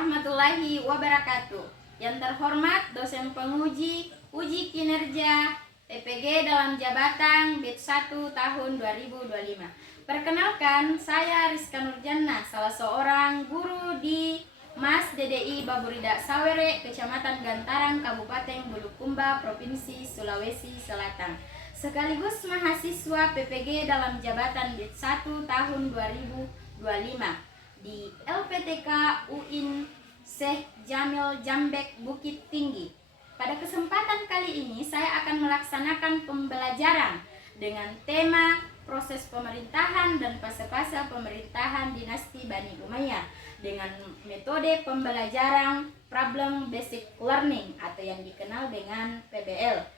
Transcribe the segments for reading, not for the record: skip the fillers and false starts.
warahmatullahi wabarakatuh. Yang terhormat dosen penguji uji kinerja PPG dalam jabatan BIT 1 tahun 2025. Perkenalkan, saya Rizka Nurjannah, salah seorang guru di Mas DDI Baburida Sawere, Kecamatan Gantarang, Kabupaten Bulukumba, Provinsi Sulawesi Selatan. Sekaligus mahasiswa PPG dalam jabatan BIT 1 tahun 2025 di LPTK UIN Syekh Jamil Jambek Bukit Tinggi. Pada kesempatan kali ini saya akan melaksanakan pembelajaran dengan tema proses pemerintahan dan fase-fase pemerintahan dinasti Bani Umayyah dengan metode pembelajaran Problem Basic Learning atau yang dikenal dengan PBL.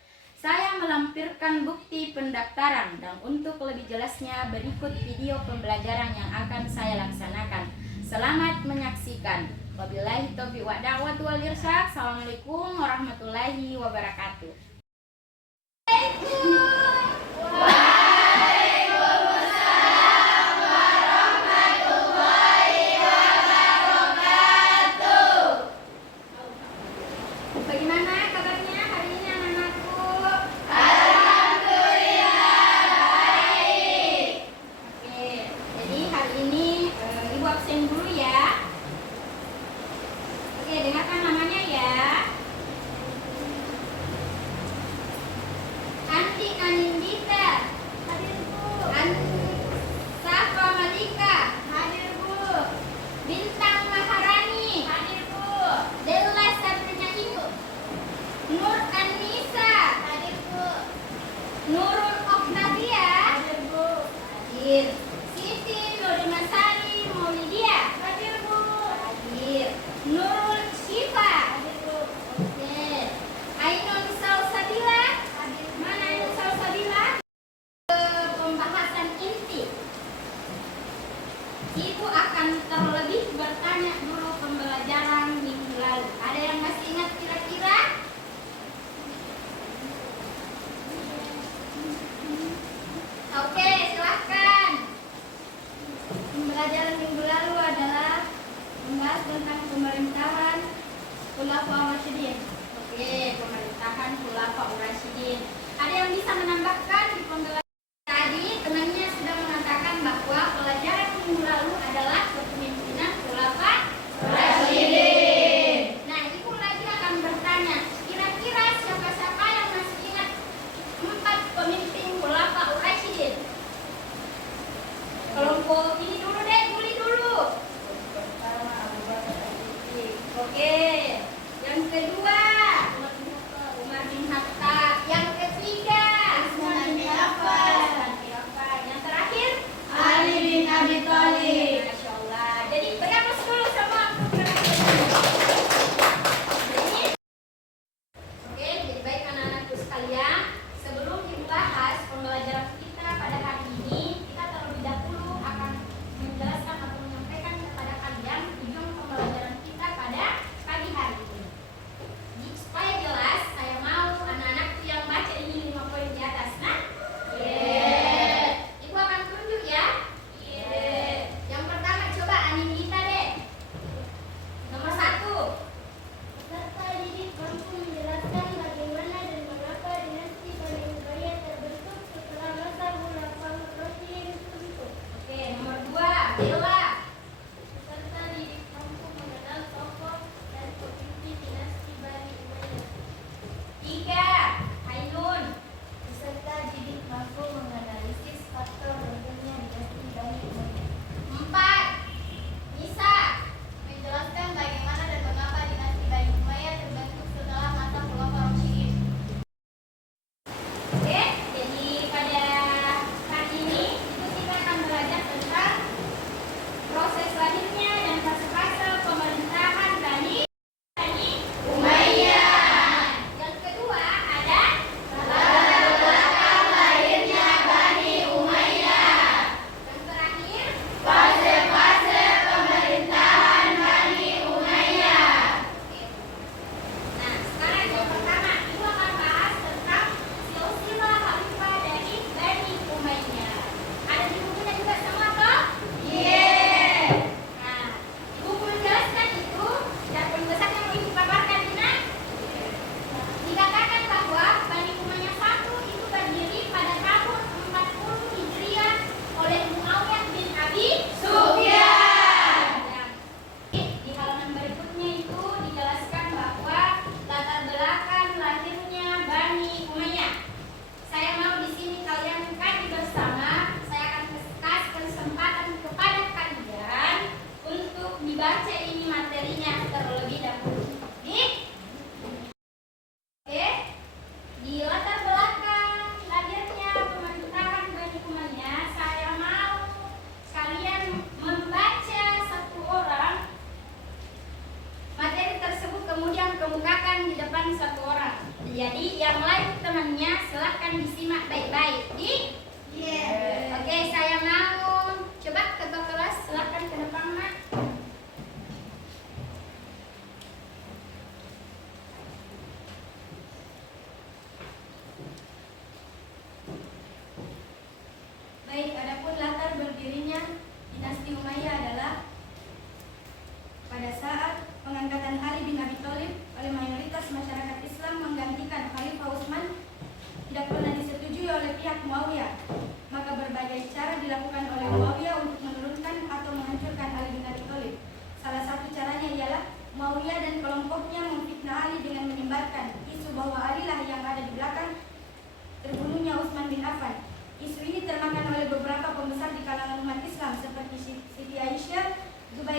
Saya melampirkan bukti pendaftaran dan untuk lebih jelasnya berikut video pembelajaran yang akan saya laksanakan. Selamat menyaksikan. Wabillahi taufiq wa da'watu wal irsyad. Assalamualaikum warahmatullahi wabarakatuh. Bagaimana kabarnya hari ini anak-anakku? Alhamdulillah baik. Oke, jadi hari ini Ibu absen dulu ya. Oke, dengarkan namanya ya. Anti Anindita. Hadir Bu. Safa Malika. Hadir Bu. Bintang Maharani. Hadir Bu. Della Sabrina Ibu. Nur Anissa. Hadir Bu. Nurul Oktavia. Hadir Bu. Hadir. Siti Nurimasari Maulidia. Hadir Bu. Hadir. Nurul Syifa. Hadir Bu. Oke. Ainun Salsabila. Hadir. Mana Ainun Salsabila? Pembahasan inti. Ibu akan terlebih bertanya dulu pembelajaran minggu lalu. Ada yang masih ingat kira-kira? Oke, silahkan. Pembelajaran minggu lalu adalah membahas tentang pemerintahan Khulafaur Rasyidin. Oke, pemerintahan Khulafaur Rasyidin. Ada yang bisa menambahkan di pembelajaran tadi? Temannya sudah mengatakan bahwa pelajaran minggu lalu adalah kepemimpinan Khulafaur Rasyidin. Nah, Ibu lagi akan bertanya, kira-kira siapa-siapa yang masih ingat 4 pemimpin Khulafaur Rasyidin? Kelompok ini dulu deh, Guli dulu. Pertama Abu Bakar As-Siddiq. Oke. Yang kedua Umar bin Khattab. Yang ketiga Utsman bin Affan. Yang terakhir Ali bin Abi Thalib. Masya Allah. Jadi beri aplaus dulu sama Oke, jadi baik anak-anakku sekalian. Sebelum kita bahas pembelajaran kita pada hari ini, kita terlebih dahulu akan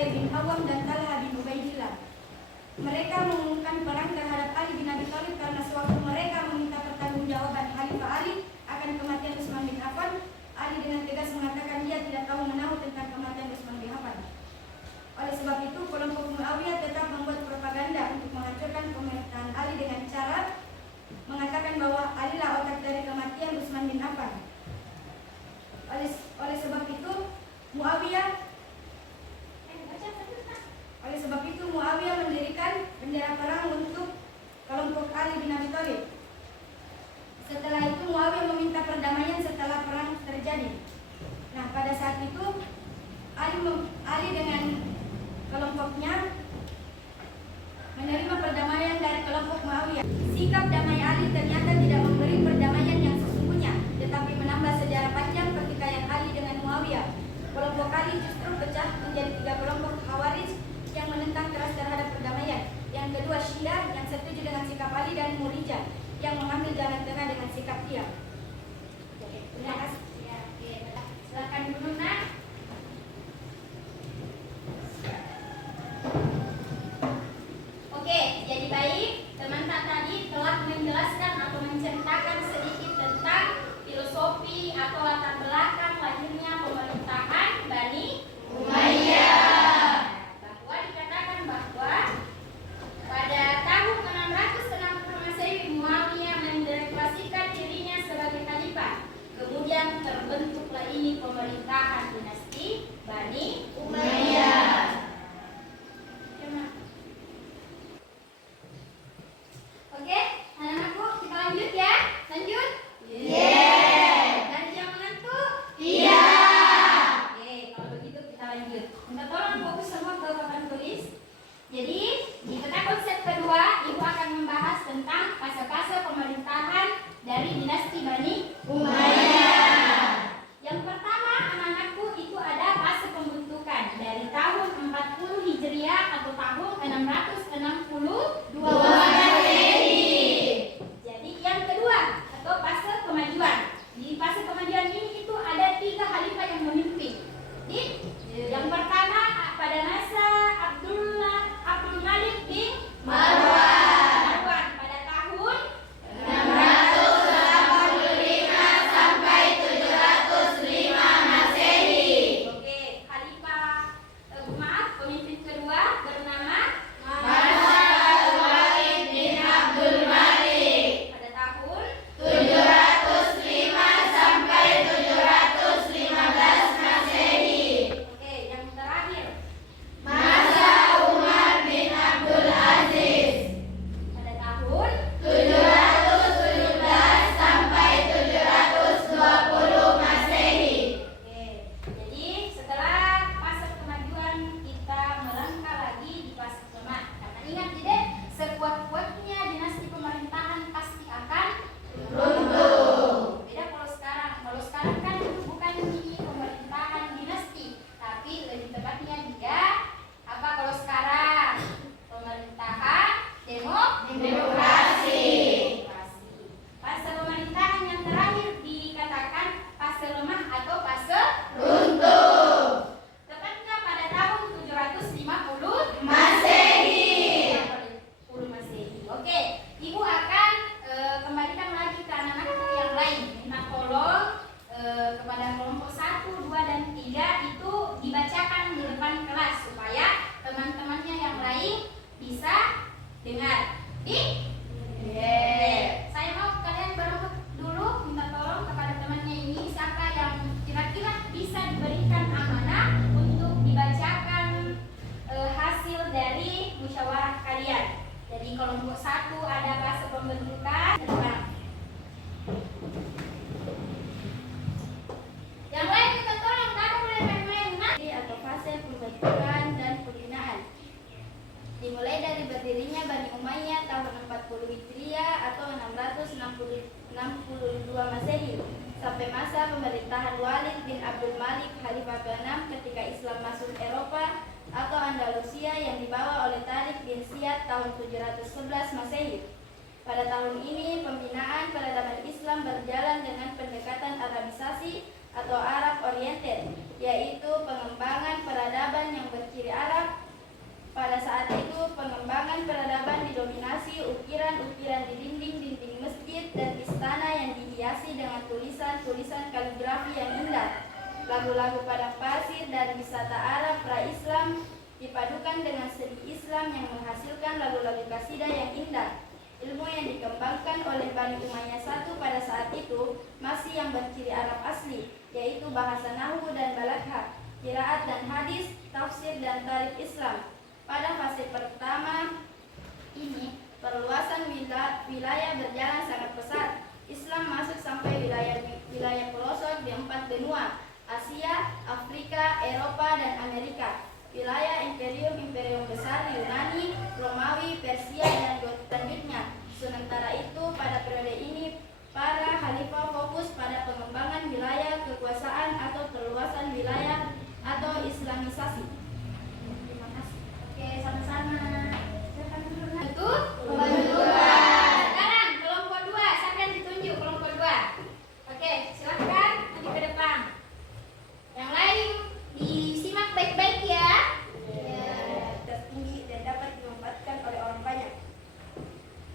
Zubair bin Awam dan Talha bin Ubaidillah. Mereka mengumumkan perang terhadap Ali bin Abi Thalib karena sewaktu mereka meminta pertanggungjawaban Khalifah Ali akan kematian Utsman bin Affan, Ali dengan tegas mengatakan dia tidak tahu menahu tentang kematian Utsman bin Affan. Oleh sebab itu, kelompok Muawiyah tetap membuat propaganda untuk menghancurkan pemerintahan Ali dengan cara mengatakan bahwa Ali lah otak dari kematian Utsman bin Affan. Oleh sebab itu, Muawiyah mendirikan bendera perang untuk kelompok Ali bin Abi Thalib. Setelah itu Muawiyah meminta perdamaian setelah perang terjadi. Nah, pada saat itu Ali dengan kelompoknya menerima perdamaian dari kelompok Muawiyah. Sikap damai Ali ternyata tidak memberi perdamaian yang sesungguhnya, tetapi menambah sejarah panjang pertikaian Ali dengan Muawiyah. Kelompok Ali justru pecah menjadi 3 kelompok Khawarij yang menentang keras terhadap perdamaian. Yang kedua Syiah yang setuju dengan sikap Ali, dan Murijah yang mengambil jalan tengah dengan sikap diam. Terima kasih. Silakan Bu Nuna. Oke, jadi baik, teman-teman tadi telah menjelaskan atau menceritakan sedikit tentang filosofi atau latar belakang lahirnya pemerintahan Bani Umayyah. Bahwa dikatakan bahwa pada tahun 660 Masehi Muawiyah mendeklarasikan dirinya sebagai khalifah. Kemudian terbentuklah ini pemerintahan dinasti Bani Umayyah. Oke, anak-anakku kita lanjut ya. Lanjut? Dari yang mengantuk? Iya. Oke, kalau begitu kita lanjut. Minta tolong fokus semua ke papan tulis. Jadi, di peta konsep kedua, Ibu akan membahas tentang fase-fase pemerintahan dari dinasti Bani Umayyah. Yang pertama, anak-anakku, itu ada fase pembentukan dari tahun 40 Hijriah atau tahun 662 Masehi. Jadi yang kedua atau fase kemajuan. Di fase kemajuan ini itu ada 3 khalifah yang memimpin. Yang pertama pada masa Abdul Malik bin Marwan pada tahun 685 sampai 705 Masehi. Oke, khalifah pemimpin kedua bernama Marwan Walid bin Abdul Malik pada tahun 705 sampai 715 Masehi. Oke, yang terakhir masa Umar bin Abdul Aziz pada tahun 717 sampai 720 Masehi. Oke, jadi setelah fase kemajuan kita melangkah lagi di fase lemah. Karena ingat tidak, sekuat-kuatnya dinasti pemerintahan pasti akan runtuh. Beda kalau sekarang. Kalau sekarang kan bukan ini pemerintahan dinasti, tapi lebih tepatnya dia apa kalau sekarang? Pemerintahan demokrasi. Fase pemerintahan yang terakhir dikatakan fase lemah atau fase runtuh. Tepatnya pada tahun 750 Masehi. 10 Masehi. Oke, Ibu akan kembalikan lagi ke anak-anakku yang lain. Minta tolong kepada kelompok 1, 2, dan 3 itu dibacakan di depan kelas supaya teman-temannya yang lain bisa dengar. Saya mau kalian berebut dulu, minta tolong kepada temannya ini siapa yang kira-kira bisa diberikan amanah untuk dibacakan hasil dari musyawarah kalian. Jadi kelompok 1 ada fase pembentukan. Yang lain minta tolong, kamu boleh main-main atau fase pembentukan dan pembinaan. Dimulai dari berdirinya Bani Umayyah tahun 40 Hijriah atau 662 Masehi sampai masa pemerintahan Walid bin Abdul Malik Khalifah ke-6 ketika Islam masuk Eropa atau Andalusia yang dibawa oleh Tariq bin Ziyad tahun 711 Masehi. Pada tahun ini pembinaan peradaban Islam berjalan dengan pendekatan Arabisasi atau Arab Oriented, yaitu pengembangan peradaban yang berciri Arab Pada saat itu, pengembangan peradaban didominasi ukiran-ukiran di dinding-dinding masjid dan istana yang dihiasi dengan tulisan-tulisan kaligrafi yang indah. Lagu-lagu padang pasir dan wisata Arab pra-Islam dipadukan dengan seni Islam yang menghasilkan lagu-lagu kasidah yang indah. Ilmu yang dikembangkan oleh Bani Umayyah I pada saat itu masih yang berciri Arab asli, yaitu bahasa Nahwu dan Balaghah, qiraat dan hadis, tafsir dan tarikh Islam. Pada fase pertama ini, perluasan wilayah berjalan sangat pesat. Islam masuk sampai wilayah pelosok di 4 benua, Asia, Afrika, Eropa, dan Amerika. Wilayah imperium besar Yunani, Romawi, Persia, dan selanjutnya. Sementara itu, pada periode ini, para khalifah fokus pada pengembangan wilayah kekuasaan atau perluasan wilayah atau Islamisasi. Terima kasih. Oke, sama-sama. Itu pembentukan. Sekarang kelompok 2, siapa yang ditunjuk kelompok 2? Oke, silahkan nanti ke depan. Yang lain disimak baik-baik ya. Tertinggi dan dapat dimanfaatkan oleh orang banyak.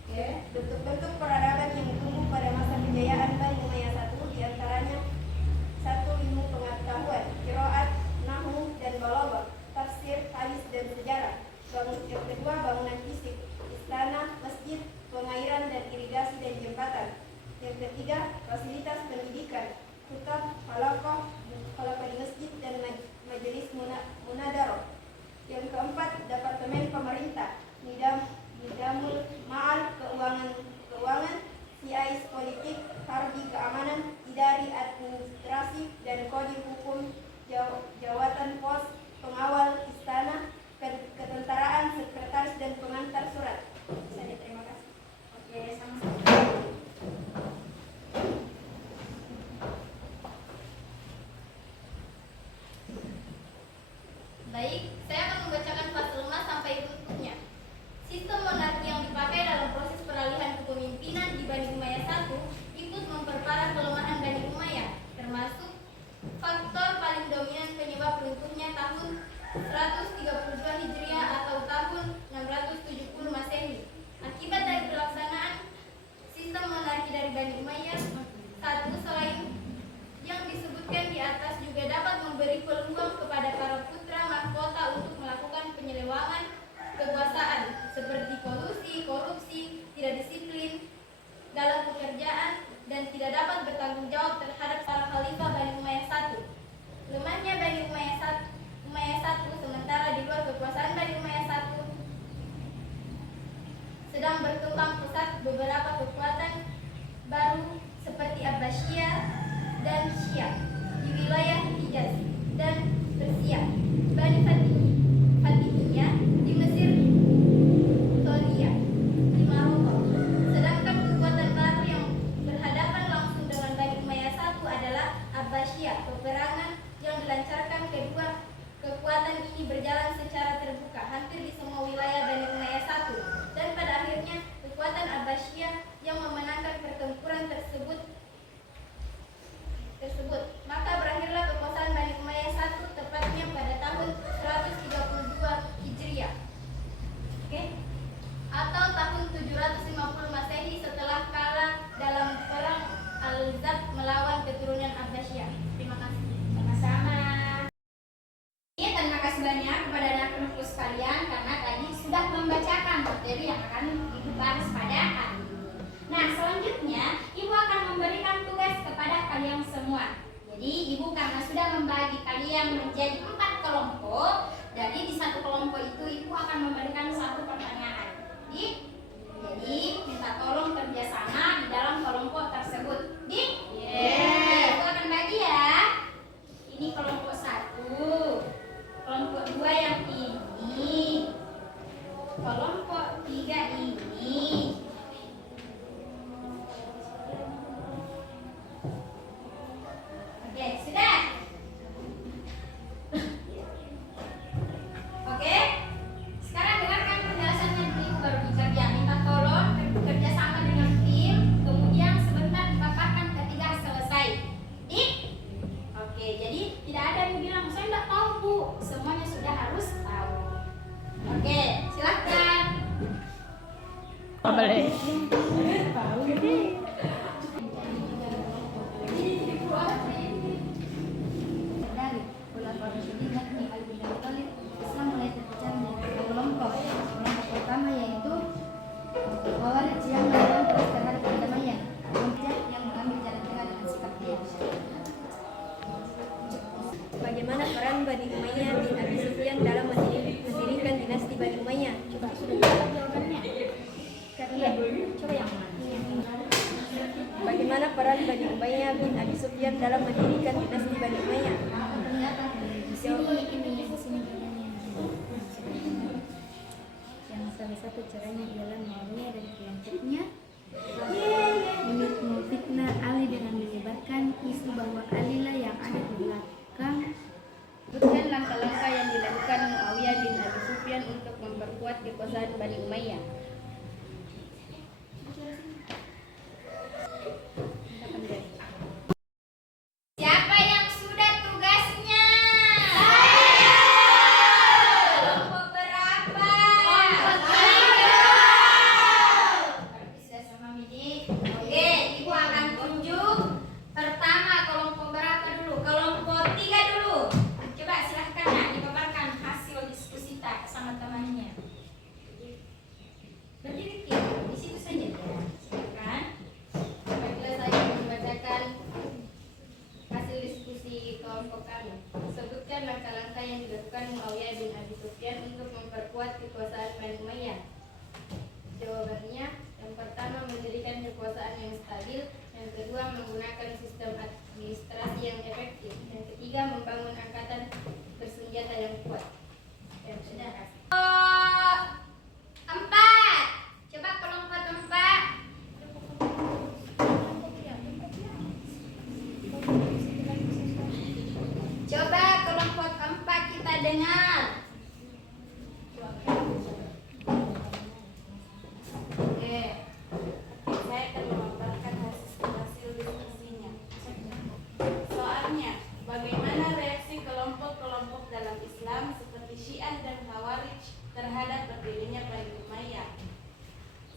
Oke, bentuk-bentuk peradaban yang tumbuh pada masa kejayaan Bani Umayyah I diantaranya: 1. Ilmu pengetahuan, qiraat, nahwu dan balaghah, tafsir, hadis dan sejarah. Yang kedua, bangunan fisik, istana, masjid, pengairan dan irigasi dan jembatan. Yang ketiga, fasilitas pendidikan, kitab, halaqah di masjid dan majelis munadarah. Yang keempat, departemen pemerintah, nidamul ma'al, keuangan, siais politik, harbi keamanan, idari administrasi dan kodim hukum, jawatan pos, pengawal istana, ketentaraan, sekretaris dan pengantar surat. Saya terima kasih. Oke, sama-sama. Baik, saya akan membacakan fase lemah sampai bentuknya. Sistem monarki yang dipakai dalam proses peralihan kepemimpinan di Bani Umayyah I ikut memperparah kelemahan Bani Umayyah, termasuk faktor paling dominan penyebab runtuhnya tahun 132 Hijriah atau tahun 670 Masehi. Akibat dari pelaksanaan sistem monarki dari Bani Umayyah I, selain yang disebutkan di atas juga dapat memberi peluang kepada para putra mahkota untuk melakukan penyelewangan kekuasaan seperti kolusi, korupsi, tidak disiplin dalam pekerjaan, dan tidak dapat bertanggung jawab terhadap para khalifah Bani Umayyah I. Lemahnya Bani Umayyah I, sementara di luar kekuasaan Bani Umayyah I sedang berkembang pesat beberapa kekuatan baru seperti Abbasiyah dan Syiah di wilayah Hijaz dan Persia, Bani Fatihiyah di Mesir, Syria di Maroko. Sedangkan kekuatan baru yang berhadapan langsung dengan Bani Umayyah I adalah Abbasiyah. Peperangan yang dilancarkan kedua kekuatan ini berjalan secara terbuka hampir di semua wilayah Bani Umayyah I, dan pada akhirnya kekuatan Abbasiyah yang memenangkan pertempuran tersebut. Maka berakhirlah kekuasaan Bani Umayyah I tepatnya pada tahun 132 Hijriah. Oke? Atau tahun 750 Masehi setelah kalah dalam perang Al-Zab melawan keturunan Abbasiyah. Terima kasih. Sama-sama. Terima kasih banyak kepada anak-anakku sekalian karena tadi sudah membacakan materi yang akan Ibu bahas pada hari ini. Nah, selanjutnya Ibu akan memberikan tugas kepada kalian semua. Jadi Ibu karena sudah membagi kalian menjadi 4 kelompok, jadi di satu kelompok itu Ibu akan memberikan 1 pertanyaan. Jadi minta tolong kerjasama di dalam kelompok tersebut. Ibu akan bagi ya. Ini kelompok 1, kelompok 2 yang ini, kelompok 3 ini. Oke, sudah. Oke. Sekarang dengarkan penjelasannya dulu baru dikerja. Minta tolong kerjasama dengan tim, kemudian sebentar dipaparkan ketiga Dari Khulafaur Rasyidin yakni Ali bin Abi Thalib, Islam mulai terpecah menjadi tiga kelompok. Kelompok pertama yaitu Khawarij yang melawan terus terhadap perdamaian, kelompok yang mengambil jalan tengah dengan sikap diam. Bagaimana peran Bani Umayyah bin Abi Sufyan dalam mendirikan dinasti Bani Umayyah? Coba sudah jawab jawabannya. Iya. Coba yang mana? Bagaimana peran Bani Umayyah bin Abi Sufyan dalam mendirikan dinasti Bani Umayyah? Di sini jawabannya. Yang salah satu caranya ialah Muawiyah dan kelompoknya memfitnah Ali dengan menyebarkan isu bahwa Ali lah yang ada di belakang. Bukan langkah-langkah yang dilakukan Muawiyah bin Abi Sufyan untuk memperkuat kekuasaan Bani Umayyah. Siapa yang sudah tugasnya? Saya. Kelompok berapa? Kelompok 3. Bisa sama Midi. Oke, Ibu akan tunjuk. Pertama kelompok berapa dulu? Kelompok 3 dulu. Coba silahkan ya, dipaparkan hasil diskusi tak sama temannya. Berdiri di situ saja ya. Silakan. Apabila saya membacakan hasil diskusi kelompok kami, sebutkan langkah-langkah yang dilakukan Muawiyah bin Abi Sufyan untuk memperkuat kekuasaan Bani Umayyah. Jawabannya, yang pertama mendirikan kekuasaan yang stabil, yang kedua menggunakan sistem administrasi yang efektif, yang ketiga membangun angkatan bersenjata yang kuat. Dan sudah. 4. Coba kelompok 4. Coba kelompok 4 kita dengar. Oke. Saya akan memaparkan hasil diskusinya. Soalnya, bagaimana reaksi kelompok-kelompok dalam Islam seperti Syiah dan Khawarij terhadap berdirinya Bani Umayyah?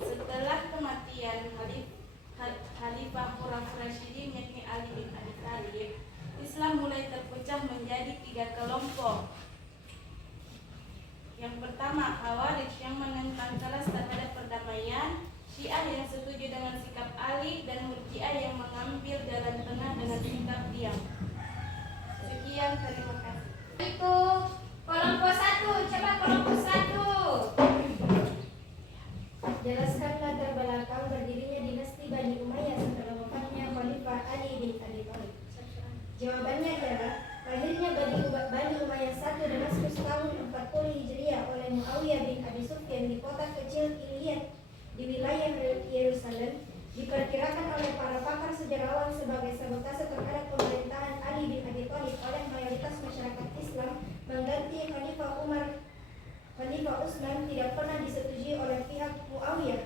Setelah kematian Khalifah Khulafaur Rasyidin yakni Ali bin Abi Thalib, Islam mulai terpecah menjadi 3 kelompok. Yang pertama, Khawarij yang menentang keras terhadap perdamaian, Syiah yang setuju dengan sikap Ali, dan Murji'ah yang mengambil jalan tengah dengan sikap diam. Sekian, terima kasih. Itu kelompok 1. Coba kelompok 1. Jelaskan latar belakang berdirinya dinasti Bani Umayyah setelah wafatnya Khalifah Ali bin Abi Thalib. Jawabannya ialah lahirnya Bani Umayyah 1 Damaskus tahun 40 Hijriah oleh Muawiyah bin Abi Sufyan di kota kecil Iliyat di wilayah Yerusalem diperkirakan oleh para pakar sejarawan sebagai sabotase terhadap pemerintahan Ali bin Abi Thalib oleh mayoritas masyarakat Islam mengganti Khalifah Utsman tidak pernah disetujui oleh pihak Muawiyah.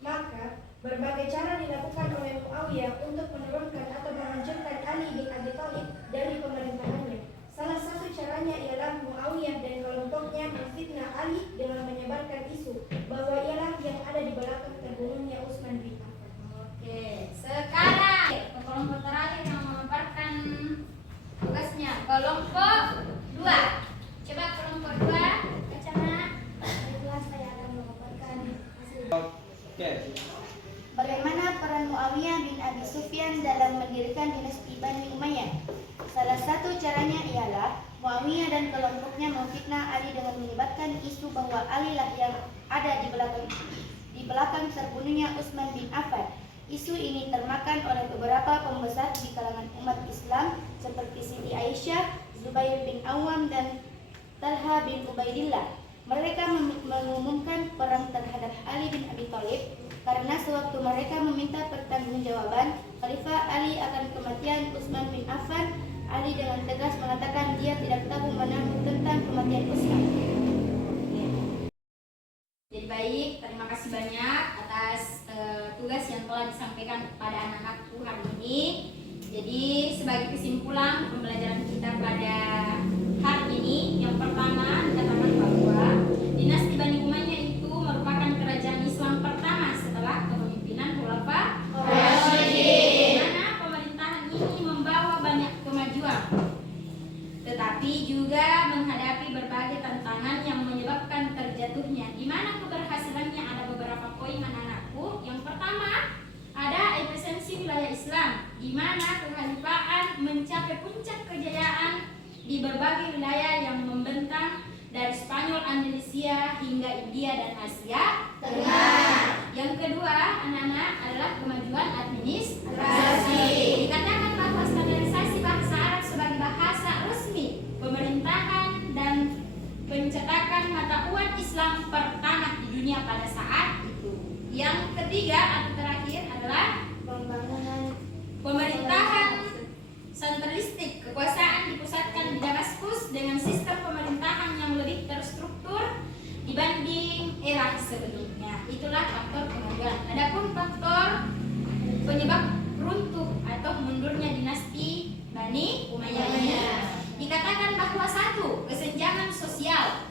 Maka berbagai cara dilakukan oleh Muawiyah untuk menurunkan atau menghancurkan Ali bin Abi Thalib dari pemerintahannya. Salah satu caranya ialah Muawiyah dan kelompoknya memfitnah Ali dengan menyebarkan isu bahwa ialah yang ada di belakang terbunuhnya Utsman bin Affan. Oke, sekarang kelompok terakhir yang memaparkan tugasnya, kelompok 2. Coba kelompok 2, Kacana. Baiklah, saya akan memaparkan hasil. Bagaimana peran Muawiyah bin Abi Sufyan dalam mendirikan dinasti Bani Umayyah? Salah satu caranya ialah Muawiyah dan kelompoknya memfitnah Ali dengan menyebarkan isu bahwa Ali lah yang ada di belakang terbunuhnya Utsman bin Affan. Isu ini termakan oleh beberapa pembesar di kalangan umat Islam seperti Siti Aisyah, Zubair bin Awam, dan Talha bin Ubaidillah. Mereka mengumumkan perang terhadap Ali bin Abi Thalib karena sewaktu mereka meminta pertanggungjawaban Khalifah Ali akan kematian Utsman bin Affan, Ali dengan tegas mengatakan dia tidak tahu menanggung tentang kematian Utsman. Jadi baik, terima kasih banyak atas tugas yang telah disampaikan kepada anak-anakku hari ini. Jadi sebagai kesimpulan pembelajaran kita pada hari ini, yang pertama dikatakan bahwa dinasti Bani Umayyah itu merupakan kerajaan Islam pertama setelah juga menghadapi berbagai tantangan yang menyebabkan terjatuhnya. Di mana keberhasilannya ada beberapa poin anak-anakku. Yang pertama, ada esensi wilayah Islam, di mana kekhalifahan mencapai puncak kejayaan di berbagai wilayah yang membentang dari Spanyol, Andalusia hingga India dan Asia Tengah. Yang kedua, anak-anak, adalah kemajuan administrasi. Dikatakan bahwa standarisasi bahasa Arab sebagai bahasa resmi pemerintahan dan pencetakan mata uang Islam pertama di dunia pada saat itu. Yang ketiga atau terakhir adalah pemerintahan sentralistik. Kekuasaan dipusatkan di Damaskus dengan sistem pemerintahan yang lebih terstruktur dibanding era sebelumnya. Itulah faktor kemajuan. Adapun faktor penyebab runtuh atau mundurnya dinasti Bani Umayyah, dikatakan bahwa satu, kesenjangan sosial.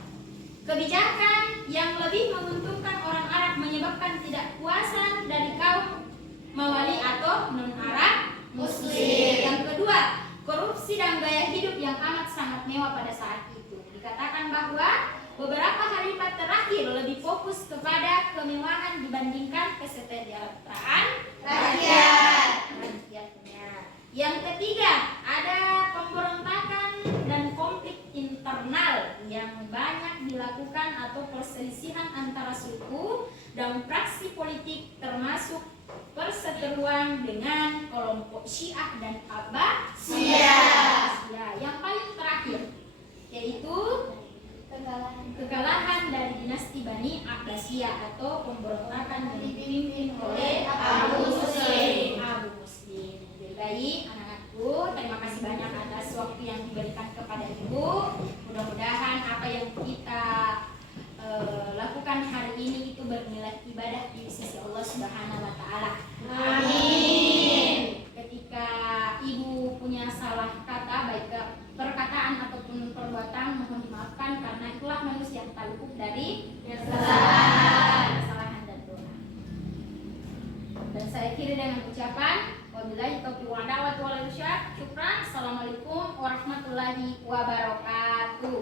Kebijakan yang lebih menguntungkan orang Arab menyebabkan tidak puasan dari kaum Mawali atau non-Arab Muslim. Yang kedua, korupsi dan gaya hidup yang amat sangat mewah pada saat itu. Dikatakan bahwa beberapa khalifat terakhir lebih fokus kepada kemewahan dibandingkan kesejahteraan rakyatnya. Yang ketiga, ada pemberontakan dan konflik internal yang banyak dilakukan atau perselisihan antara suku dan fraksi politik, termasuk perseteruan dengan kelompok Syiah dan Abbasiyah. Yang paling terakhir yaitu kekalahan dari dinasti Bani Abbasiyah atau pemberontakan yang dipimpin oleh Abu Muslim. Jadi baik anak-anakku, terima kasih banyak atas waktu yang diberikan kepada ibu. Mudah-mudahan apa yang kita lakukan hari ini itu bernilai ibadah di sisi Allah Subhanahu wa Ta'ala. Amin. Ketika ibu punya salah kata, baik perkataan ataupun perbuatan, mohon dimaafkan karena itulah manusia yang tak luput dari kesalahan dan dosa. Dan saya akhiri dengan ucapan wabillahi taufiq wal hidayah wal irsyad. Syukran. Assalamualaikum warahmatullahi wabarakatuh.